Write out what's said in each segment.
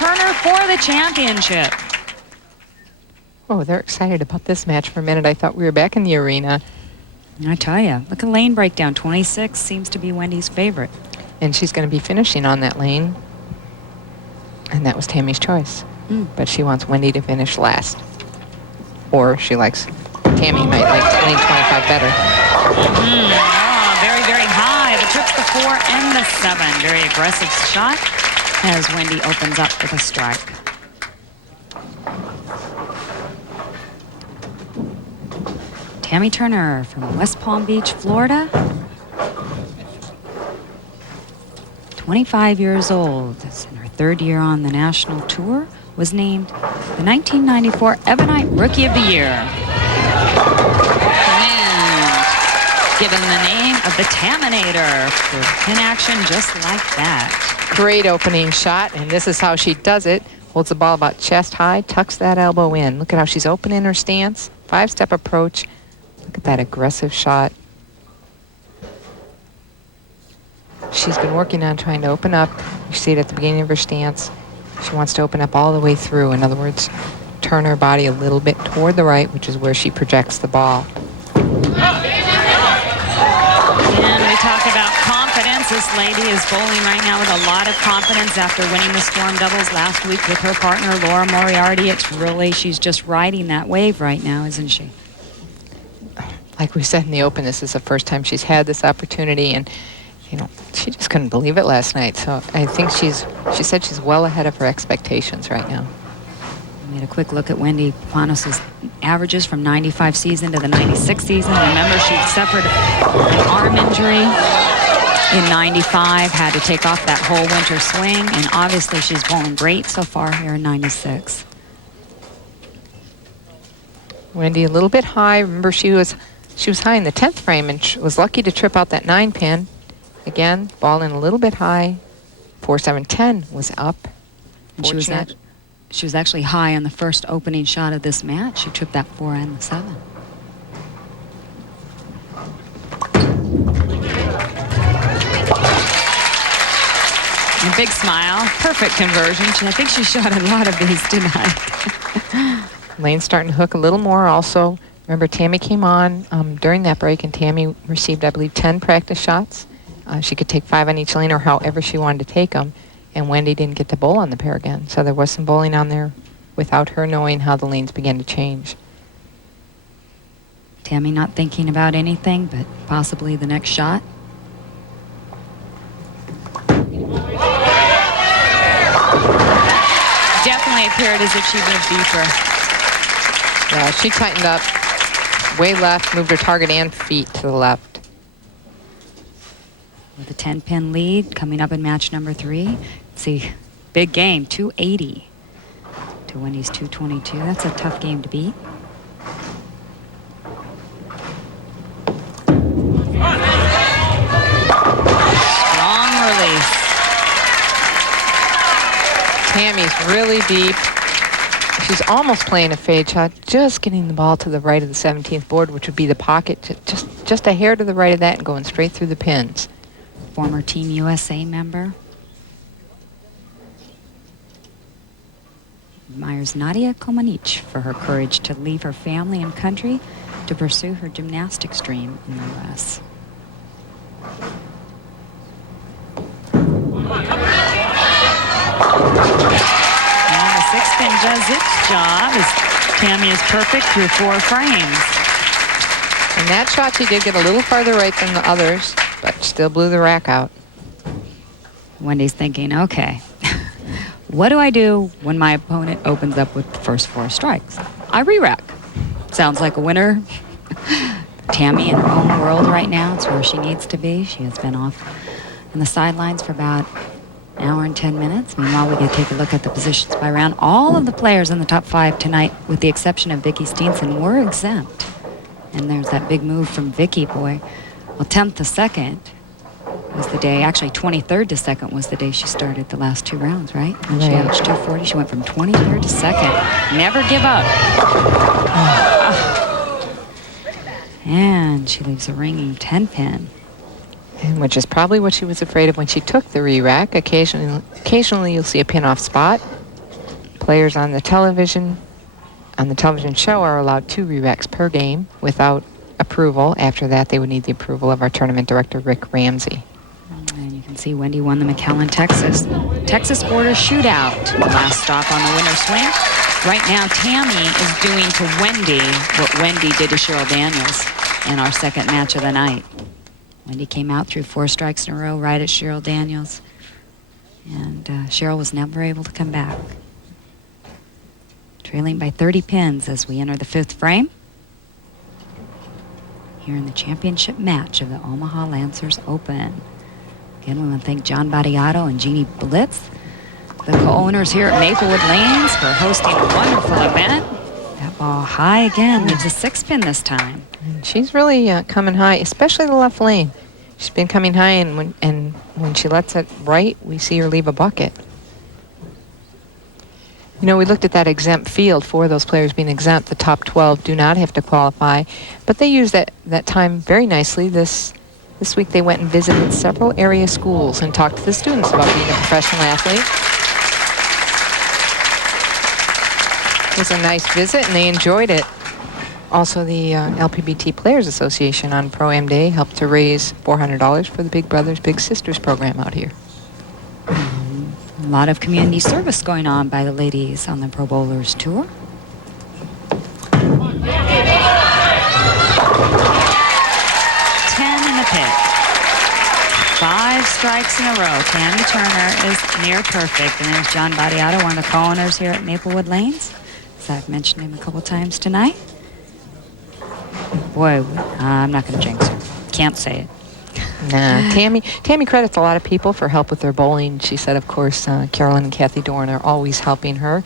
Turner for the championship. Oh, they're excited about this match. For a minute, I thought we were back in the arena. I tell you, look at lane breakdown. 26 seems to be Wendy's favorite. And she's going to be finishing on that lane. And that was Tammy's choice. But she wants Wendy to finish last. Or she likes, Tammy might like lane 25 better. Very, very high. The trips the 4 and the 7. Very aggressive shot as Wendy opens up with a strike. Tammy Turner from West Palm Beach, Florida. 25 years old. That's in her 3rd year on the national tour. Was named the 1994 Ebonite Rookie of the Year. And given the name of the Taminator for pin action just like that. Great opening shot, and this is how she does it. Holds the ball about chest high, tucks that elbow in. Look at how she's opening her stance. 5-step approach. Look at that aggressive shot. She's been working on trying to open up. You see it at the beginning of her stance. She wants to open up all the way through. In other words, turn her body a little bit toward the right, which is where she projects the ball. And we talk about confidence. This lady is bowling right now with a lot of confidence after winning the Storm Doubles last week with her partner, Laura Moriarty. It's really, she's just riding that wave right now, isn't she? Like we said in the Open, this is the first time she's had this opportunity, and you know, she just couldn't believe it last night. So I think she said she's well ahead of her expectations right now. We had a quick look at Wendy Panos' averages from 95 season to the 96 season. Remember, she suffered an arm injury in 95, had to take off that whole winter swing, and obviously she's bowling great so far here in 96. Wendy a little bit high. Remember, she was high in the 10th frame and was lucky to trip out that 9 pin. Again, ball in a little bit high. 4-7-10 was up. And she was actually high on the first opening shot of this match. She tripped that 4 and the 7. And a big smile. Perfect conversion. I think she shot a lot of these tonight. Lane's starting to hook a little more also. Remember, Tammy came on during that break, and Tammy received, I believe, 10 practice shots. She could take 5 on each lane or however she wanted to take them. And Wendy didn't get to bowl on the pair again. So there was some bowling on there without her knowing how the lanes began to change. Tammy not thinking about anything but possibly the next shot. Definitely appeared as if she moved deeper. Yeah, she tightened up way left, moved her target and feet to the left. With a 10-pin lead coming up in match number 3. Let's see, big game, 280 to Wendy's 222. That's a tough game to beat. Strong release. Tammy's really deep. She's almost playing a fade shot, just getting the ball to the right of the 17th board, which would be the pocket, just a hair to the right of that and going straight through the pins. Former Team USA member. Admires Nadia Comaneci for her courage to leave her family and country to pursue her gymnastics dream in the U.S. And the 6-pin does its job as Tammy is perfect through 4 frames. And that shot, she did get a little farther right than the others, but still blew the rack out. Wendy's thinking, okay, what do I do when my opponent opens up with the first 4 strikes? I re-rack. Sounds like a winner. Tammy in her own world right now. It's where she needs to be. She has been off on the sidelines for about an hour and 10 minutes. Meanwhile, we get to take a look at the positions by round. All of the players in the top 5 tonight, with the exception of Vicky Steenson, were exempt. And there's that big move from Vicky, boy. Well, 10th to 2nd was the day, actually 23rd to 2nd was the day she started the last 2 rounds, right? And she averaged 240. She went from 23rd to 2nd. Never give up. And she leaves a ringing 10-pin. And which is probably what she was afraid of when she took the re-rack. Occasionally you'll see a pin-off spot. Players on the television show are allowed 2 re-recs per game without approval. After that, they would need the approval of our tournament director, Rick Ramsey. And you can see Wendy won the McAllen, Texas border shootout. Last stop on the winner's swing. Right now, Tammy is doing to Wendy what Wendy did to Cheryl Daniels in our second match of the night. Wendy came out, threw 4 strikes in a row right at Cheryl Daniels. And Cheryl was never able to come back. Trailing by 30 pins as we enter the 5th frame. Here in the championship match of the Omaha Lancers Open. Again, we want to thank John Battiato and Jeannie Blitz, the co-owners here at Maplewood Lanes, for hosting a wonderful event. That ball high again, leaves a 6-pin this time. And she's really coming high, especially the left lane. She's been coming high, and when she lets it right, we see her leave a bucket. You know, we looked at that exempt field. 4 of those players being exempt. The top 12 do not have to qualify, but they used that time very nicely. This week they went and visited several area schools and talked to the students about being a professional athlete. It was a nice visit, and they enjoyed it. Also, the LPBT Players Association on Pro-Am Day helped to raise $400 for the Big Brothers Big Sisters program out here. A lot of community service going on by the ladies on the Pro Bowlers Tour. 10 in the pit. 5 strikes in a row. Tammy Turner is near perfect. And there's John Battiato, one of the co-owners here at Maplewood Lanes. As I've mentioned him a couple times tonight. Boy, I'm not going to jinx her. Can't say it. Nah, Tammy credits a lot of people for help with their bowling. She said, of course, Carolyn and Kathy Dorn are always helping her.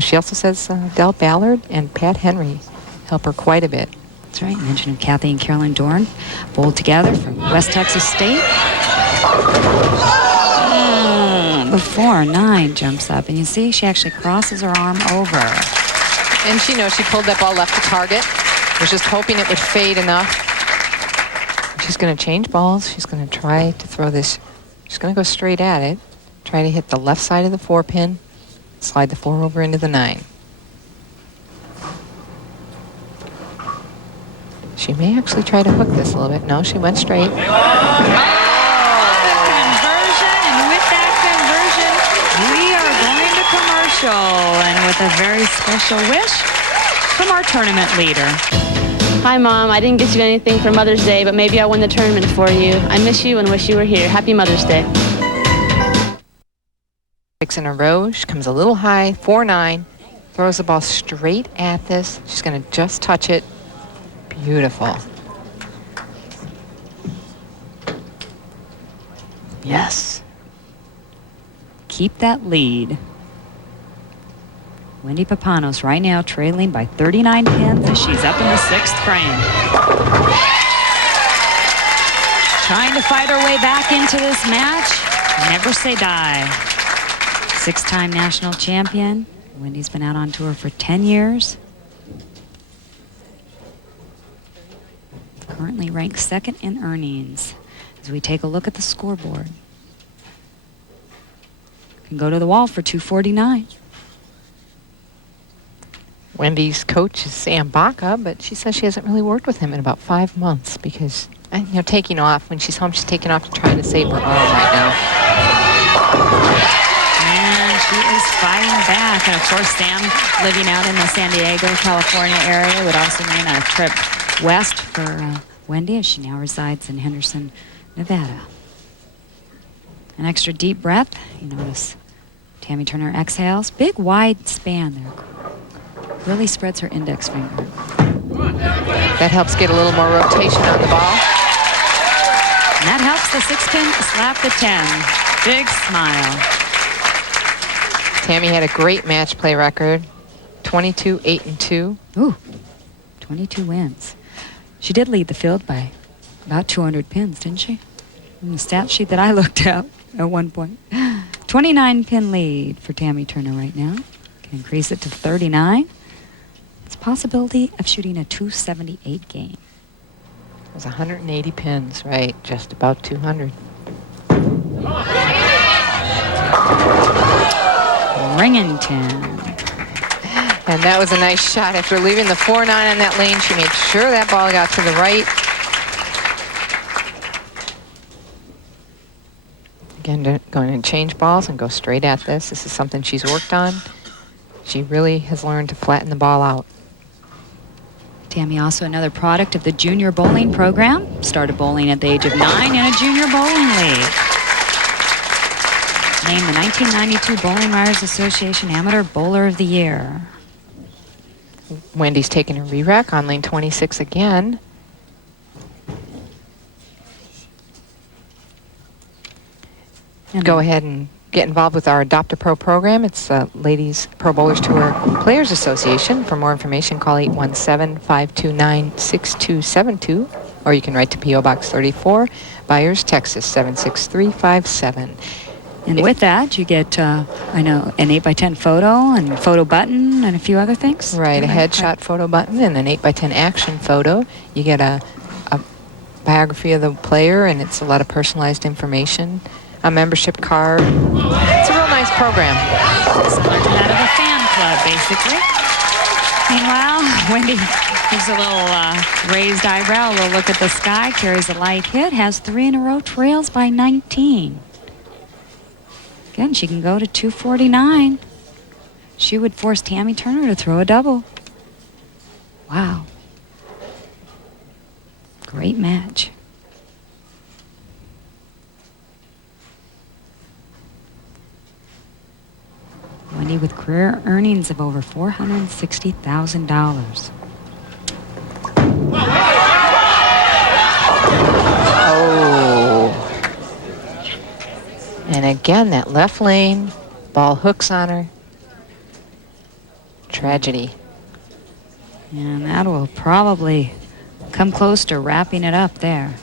She also says Del Ballard and Pat Henry help her quite a bit. That's right. Mentioned Kathy and Carolyn Dorn bowled together from West Texas State. The 4-9 jumps up, and you see she actually crosses her arm over. And she knows she pulled that ball left to target. Was just hoping it would fade enough. She's going to change balls. She's going to try to throw this. She's going to go straight at it. Try to hit the left side of the 4-pin. Slide the 4 over into the 9. She may actually try to hook this a little bit. No, she went straight. Oh, the conversion. And with that conversion, we are going to commercial. And with a very special wish from our tournament leader. Hi, Mom. I didn't get you anything for Mother's Day, but maybe I'll win the tournament for you. I miss you and wish you were here. Happy Mother's Day. 6 in a row. She comes a little high. 4-9. Throws the ball straight at this. She's going to just touch it. Beautiful. Yes. Keep that lead. Wendy Papanos right now trailing by 39 pins as she's up in the 6th frame. Trying to fight her way back into this match. Never say die. 6-time national champion. Wendy's been out on tour for 10 years. Currently ranked 2nd in earnings. As we take a look at the scoreboard. Can go to the wall for 249. Wendy's coach is Sam Baca, but she says she hasn't really worked with him in about 5 months because, taking off. When she's home, she's taking off to try to save her arm right now. And she is fighting back. And, of course, Sam, living out in the San Diego, California area, would also mean a trip west for Wendy, as she now resides in Henderson, Nevada. An extra deep breath. You notice Tammy Turner exhales. Big, wide span there. Really spreads her index finger. That helps get a little more rotation on the ball. And that helps the 6-pin slap the 10. Big smile. Tammy had a great match play record. 22, 8, and 2. Ooh, 22 wins. She did lead the field by about 200 pins, didn't she? In the stat sheet that I looked at one point. 29-pin lead for Tammy Turner right now. Can increase it to 39. It's a possibility of shooting a 278 game. It was 180 pins, right? Just about 200. Ringington. And that was a nice shot. After leaving the 4-9 on that lane, she made sure that ball got to the right. Again, going to change balls and go straight at this. This is something she's worked on. She really has learned to flatten the ball out. Tammy, also another product of the junior bowling program. Started bowling at the age of 9 in a junior bowling league. Named the 1992 Bowling Writers Association Amateur Bowler of the Year. Wendy's taking a re-rack on lane 26 again. And go ahead and get involved with our Adopt a Pro program. It's Ladies Pro Bowlers Tour Players Association. For more information, call 817-529-6272, or you can write to P.O. Box 34, Byers, Texas 76357. And with that, you get, I know, an 8x10 photo and photo button and a few other things. Right, a headshot photo button and an 8x10 action photo. You get a biography of the player, and it's a lot of personalized information. A membership card. It's a real nice program. Similar to that of a fan club, basically. Meanwhile, Wendy gives a little raised eyebrow, a little look at the sky, carries a light hit, has 3 in a row, trails by 19. Again, she can go to 249. She would force Tammy Turner to throw a double. Wow. Great match. Wendy with career earnings of over $460,000. Oh. And again, that left lane, ball hooks on her. Tragedy. And that will probably come close to wrapping it up there.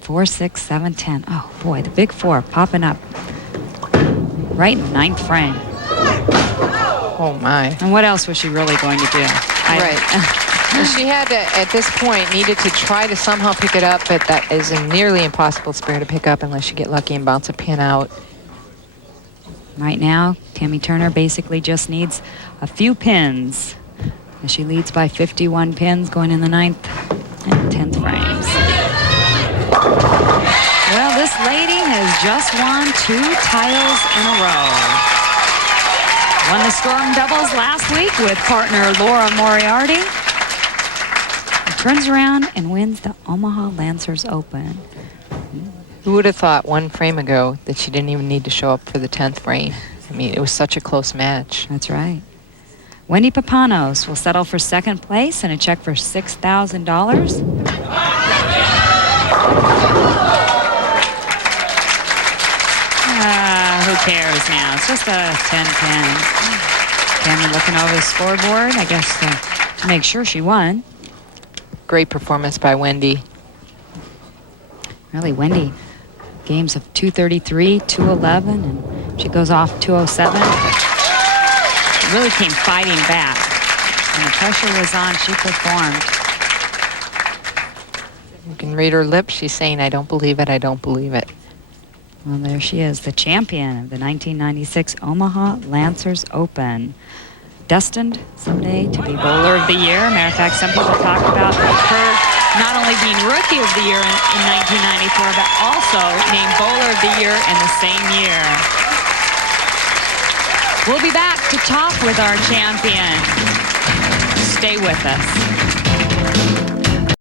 4, 6, 7, 10. Oh boy, the big 4 popping up right in the 9th frame. Oh my. And what else was she really going to do? Right. Well, she had to, at this point, needed to try to somehow pick it up, but that is a nearly impossible spare to pick up unless you get lucky and bounce a pin out. Right now, Tammy Turner basically just needs a few pins as she leads by 51 pins going in the 9th and 10th frames. Well, this lady has just won 2 titles in a row. Won the Storm doubles last week with partner Laura Moriarty. And turns around and wins the Omaha Lancers Open. Who would have thought 1 frame ago that she didn't even need to show up for the 10th frame? I mean, it was such a close match. That's right. Wendy Papanos will settle for 2nd place and a check for $6,000. Who cares now? It's just a 10-10. Tammy looking over the scoreboard, I guess, to make sure she won. Great performance by Wendy. Really, Wendy, games of 233, 211, and she goes off 207. She really came fighting back. When the pressure was on, she performed. You can read her lips. She's saying, I don't believe it, I don't believe it. Well, there she is, the champion of the 1996 Omaha Lancers Open. Destined someday to be Bowler of the Year. Matter of fact, some people talk about her not only being Rookie of the Year in 1994, but also named Bowler of the Year in the same year. We'll be back to talk with our champion. Stay with us.